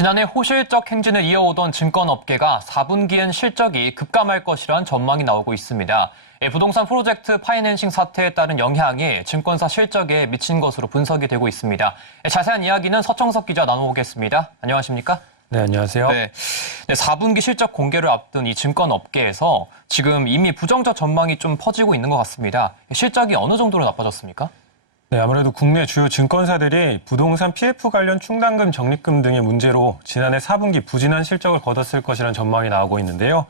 지난해 호실적 행진을 이어오던 증권업계가 4분기엔 실적이 급감할 것이란 전망이 나오고 있습니다. 부동산 프로젝트 파이낸싱 사태에 따른 영향이 증권사 실적에 미친 것으로 분석이 되고 있습니다. 자세한 이야기는 서청석 기자 나눠보겠습니다. 안녕하십니까? 네, 안녕하세요. 네, 4분기 실적 공개를 앞둔 이 증권업계에서 지금 이미 부정적 전망이 좀 퍼지고 있는 것 같습니다. 실적이 어느 정도로 나빠졌습니까? 네, 아무래도 국내 주요 증권사들이 부동산 PF 관련 충당금, 적립금 등의 문제로 지난해 4분기 부진한 실적을 거뒀을 것이라는 전망이 나오고 있는데요.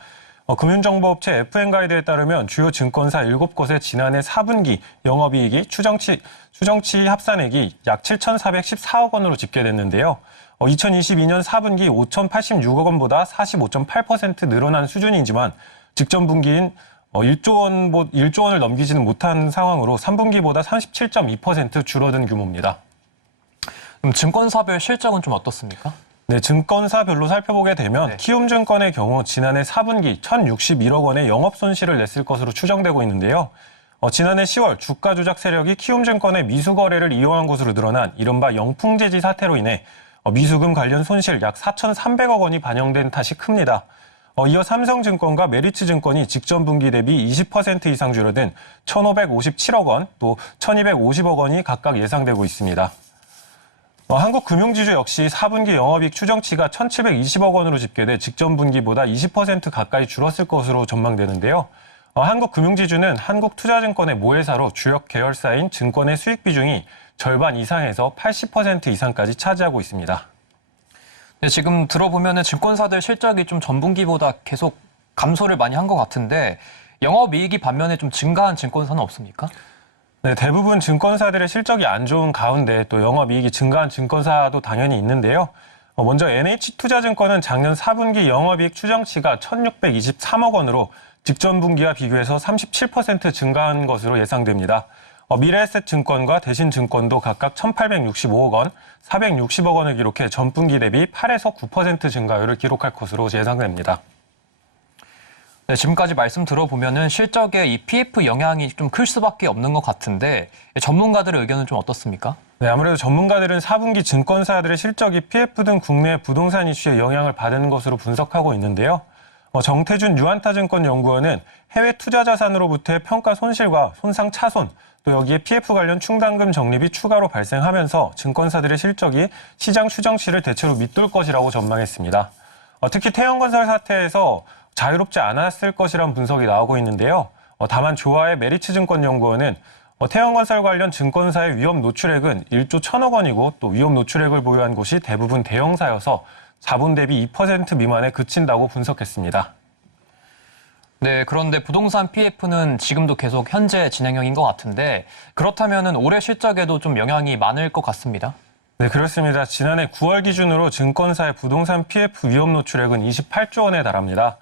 금융정보업체 FN가이드에 따르면 주요 증권사 7곳의 지난해 4분기 영업이익이 추정치 합산액이 약 7,414억 원으로 집계됐는데요. 2022년 4분기 5,086억 원보다 45.8% 늘어난 수준이지만 직전 분기인 1조 원을 넘기지는 못한 상황으로 3분기보다 37.2% 줄어든 규모입니다. 그럼 증권사별 실적은 좀 어떻습니까? 네, 증권사별로 살펴보게 되면 키움증권의 경우 지난해 4분기 1,061억 원의 영업 손실을 냈을 것으로 추정되고 있는데요. 지난해 10월 주가 조작 세력이 키움증권의 미수거래를 이용한 것으로 드러난 이른바 영풍재지 사태로 인해 미수금 관련 손실 약 4,300억 원이 반영된 탓이 큽니다. 이어 삼성증권과 메리츠증권이 직전 분기 대비 20% 이상 줄어든 1,557억 원, 또 1,250억 원이 각각 예상되고 있습니다. 한국금융지주 역시 4분기 영업이익 추정치가 1,720억 원으로 집계돼 직전 분기보다 20% 가까이 줄었을 것으로 전망되는데요. 한국금융지주는 한국투자증권의 모회사로 주력 계열사인 증권의 수익 비중이 절반 이상에서 80% 이상까지 차지하고 있습니다. 네, 지금 들어보면은 증권사들 실적이 좀 전분기보다 계속 감소를 많이 한 것 같은데 영업이익이 반면에 좀 증가한 증권사는 없습니까? 네, 대부분 증권사들의 실적이 안 좋은 가운데 또 영업이익이 증가한 증권사도 당연히 있는데요. 먼저 NH투자증권은 작년 4분기 영업이익 추정치가 1,623억 원으로 직전 분기와 비교해서 37% 증가한 것으로 예상됩니다. 미래에셋증권과 대신증권도 각각 1,865억 원, 460억 원을 기록해 전분기 대비 8에서 9% 증가율을 기록할 것으로 예상됩니다. 네, 지금까지 말씀 들어보면은 실적에 이 PF 영향이 좀 클 수밖에 없는 것 같은데 전문가들의 의견은 좀 어떻습니까? 네, 아무래도 전문가들은 4분기 증권사들의 실적이 PF 등 국내 부동산 이슈에 영향을 받은 것으로 분석하고 있는데요. 정태준 유한타증권 연구원은 해외 투자 자산으로부터의 평가 손실과 손상 차손, 또 여기에 PF 관련 충당금 적립이 추가로 발생하면서 증권사들의 실적이 시장 추정치를 대체로 밑돌 것이라고 전망했습니다. 특히 태형건설 사태에서 자유롭지 않았을 것이라는 분석이 나오고 있는데요. 다만 조화의 메리츠증권연구원은 태형건설 관련 증권사의 위험 노출액은 1조 1,000억 원이고 또 위험 노출액을 보유한 곳이 대부분 대형사여서 자본 대비 2% 미만에 그친다고 분석했습니다. 네, 그런데 부동산 PF는 지금도 계속 현재 진행형인 것 같은데 그렇다면은 올해 실적에도 좀 영향이 많을 것 같습니다. 네, 그렇습니다. 지난해 9월 기준으로 증권사의 부동산 PF 위험 노출액은 28조 원에 달합니다.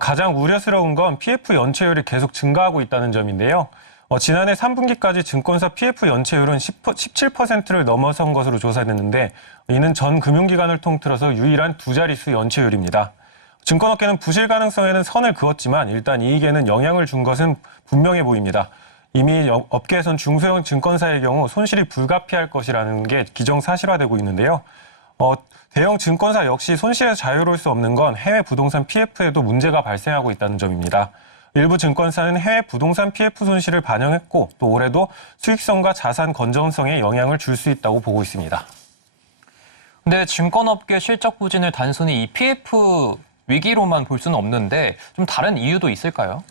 가장 우려스러운 건 PF 연체율이 계속 증가하고 있다는 점인데요. 지난해 3분기까지 증권사 PF 연체율은 17%를 넘어선 것으로 조사됐는데 이는 전 금융기관을 통틀어서 유일한 두 자릿수 연체율입니다. 증권업계는 부실 가능성에는 선을 그었지만 일단 이익에는 영향을 준 것은 분명해 보입니다. 이미 업계에선 중소형 증권사의 경우 손실이 불가피할 것이라는 게 기정사실화되고 있는데요. 대형 증권사 역시 손실에서 자유로울 수 없는 건 해외 부동산 PF에도 문제가 발생하고 있다는 점입니다. 일부 증권사는 해외 부동산 PF 손실을 반영했고 또 올해도 수익성과 자산 건전성에 영향을 줄 수 있다고 보고 있습니다. 근데 증권업계 실적 부진을 단순히 이 PF 위기로만 볼 수는 없는데 좀 다른 이유도 있을까요?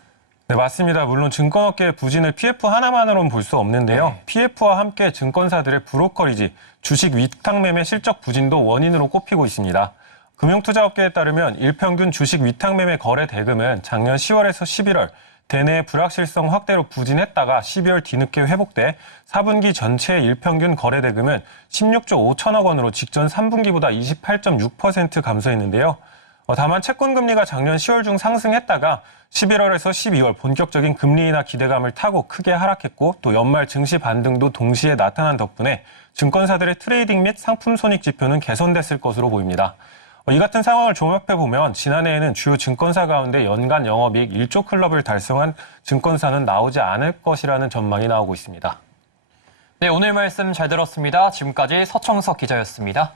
네, 맞습니다. 물론 증권업계의 부진을 PF 하나만으로는 볼 수 없는데요. PF와 함께 증권사들의 브로커리지, 주식 위탁매매 실적 부진도 원인으로 꼽히고 있습니다. 금융투자업계에 따르면 일평균 주식 위탁매매 거래 대금은 작년 10월에서 11월 대내 불확실성 확대로 부진했다가 12월 뒤늦게 회복돼 4분기 전체 일평균 거래 대금은 16조 5천억 원으로 직전 3분기보다 28.6% 감소했는데요. 다만 채권금리가 작년 10월 중 상승했다가 11월에서 12월 본격적인 금리 인하 기대감을 타고 크게 하락했고 또 연말 증시 반등도 동시에 나타난 덕분에 증권사들의 트레이딩 및 상품 손익 지표는 개선됐을 것으로 보입니다. 이 같은 상황을 종합해보면 지난해에는 주요 증권사 가운데 연간 영업이익 1조 클럽을 달성한 증권사는 나오지 않을 것이라는 전망이 나오고 있습니다. 네, 오늘 말씀 잘 들었습니다. 지금까지 서청석 기자였습니다.